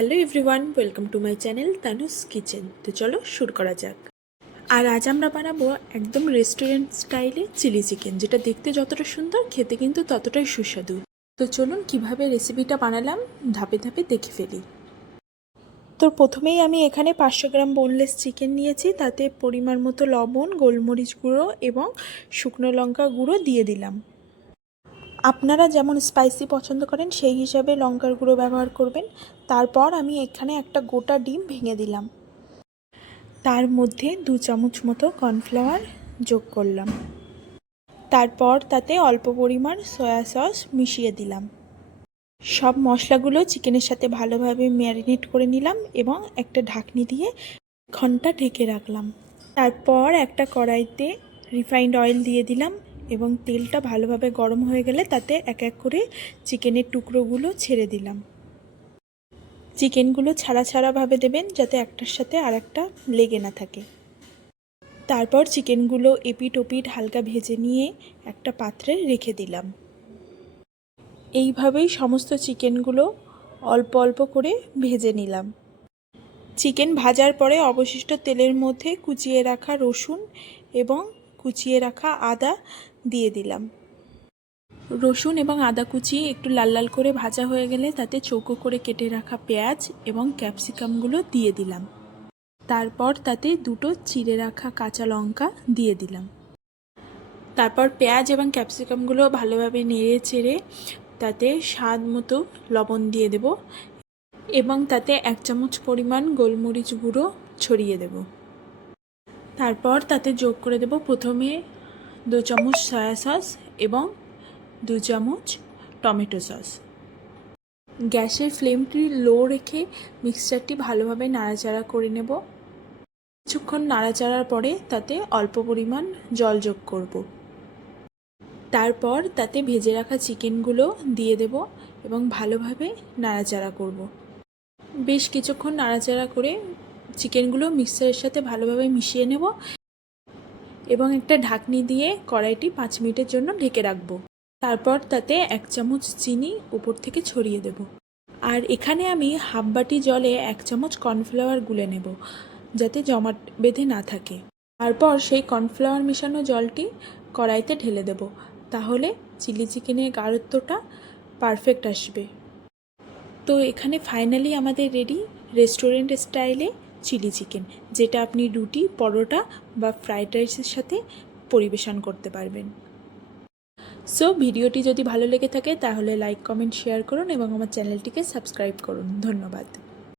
Hello everyone, welcome to my channel Tanu's Kitchen. তো চলো শুরু করা যাক। আর আজ আমরা বানাবো একদম রেস্টুরেন্ট স্টাইলে চিলি চিকেন, যেটা দেখতে যতটা সুন্দর খেতে কিন্তু ততটাই সুস্বাদু। তো চলুন কিভাবে রেসিপিটা বানালাম ধাপে ধাপে দেখে ফেলি। তো প্রথমেই আমি এখানে 500 গ্রাম বোনলেস চিকেন নিয়েছি, তাতে পরিমাণ মতো লবণ, গোলমরিচ গুঁড়ো এবং শুকনো লঙ্কা গুঁড়ো দিয়ে দিলাম। আপনারা যেমন স্পাইসি পছন্দ করেন সেই হিসাবে লঙ্কার গুঁড়ো ব্যবহার করবেন। তারপর আমি এখানে একটা গোটা ডিম ভেঙে দিলাম। তার মধ্যে 2 চামচ মতো কর্নফ্লাওয়ার যোগ করলাম। তারপর তাতে অল্প পরিমাণ সয়া সস মিশিয়ে দিলাম। সব মশলাগুলো চিকেনের সাথে ভালোভাবে ম্যারিনেট করে নিলাম এবং একটা ঢাকনি দিয়ে ঘন্টা ঢেকে রাখলাম। তারপর একটা কড়াইতে রিফাইন্ড অয়েল দিয়ে দিলাম এবং তেলটা ভালোভাবে গরম হয়ে গেলে তাতে এক এক করে চিকেনের টুকরোগুলো ছেড়ে দিলাম। চিকেনগুলো ছাড়া ছাড়াভাবে দেবেন যাতে একটার সাথে আর একটা লেগে না থাকে। তারপর চিকেনগুলো এপিট ওপিট হালকা ভেজে নিয়ে একটা পাত্রে রেখে দিলাম। এইভাবেই সমস্ত চিকেনগুলো অল্প অল্প করে ভেজে নিলাম। চিকেন ভাজার পরে অবশিষ্ট তেলের মধ্যে কুচিয়ে রাখা রসুন এবং কুচিয়ে রাখা আদা দিয়ে দিলাম। রসুন এবং আদা কুচি একটু লাল লাল করে ভাজা হয়ে গেলে তাতে চৌকো করে কেটে রাখা পেঁয়াজ এবং ক্যাপসিকামগুলো দিয়ে দিলাম। তারপর তাতে 2টো চিড়ে রাখা কাঁচা লঙ্কা দিয়ে দিলাম। তারপর পেঁয়াজ এবং ক্যাপসিকামগুলো ভালোভাবে নেড়ে চেড়ে তাতে স্বাদ মতো লবণ দিয়ে দেব এবং তাতে 1 চামচ পরিমাণ গোলমরিচ গুঁড়ো ছড়িয়ে দেব। তারপর তাতে যোগ করে দেব প্রথমে 2 চামচ সয়া সস এবং 2 চামচ টমেটো সস। গ্যাসের ফ্লেমটি লো রেখে মিক্সচারটি ভালোভাবে নাড়াচাড়া করে নেব। কিছুক্ষণ নাড়াচাড়ার পরে তাতে অল্প পরিমাণ জল যোগ করব। তারপর তাতে ভেজে রাখা চিকেনগুলো দিয়ে দেব এবং ভালোভাবে নাড়াচাড়া করব। বেশ কিছুক্ষণ নাড়াচাড়া করে চিকেনগুলো মিক্সচারের সাথে ভালোভাবে মিশিয়ে নেব এবং একটা ঢাকনি দিয়ে কড়াইটি 5 মিনিটের জন্য ঢেকে রাখব। তারপর তাতে 1 চামচ চিনি উপর থেকে ছড়িয়ে দেব। আর এখানে আমি হাফ বাটি জলে 1 চামচ কর্নফ্লাওয়ার গুলে নেব যাতে জমাট বেঁধে না থাকে। তারপর সেই কর্নফ্লাওয়ার মেশানো জলটি কড়াইতে ঢেলে দেব, তাহলে চিলি চিকেনের গাঢ়ত্বটা পারফেক্ট আসবে। তো এখানে ফাইনালি আমাদের রেডি রেস্টুরেন্ট স্টাইলে চিলি চিকেন, যেটা আপনি রুটি, পরোটা বা ফ্রাইড রাইসের সাথে পরিবেশন করতে পারবেন। সো ভিডিওটি যদি ভালো লেগে থাকে তাহলে লাইক, কমেন্ট, শেয়ার করুন এবং আমার চ্যানেলটিকে সাবস্ক্রাইব করুন। ধন্যবাদ।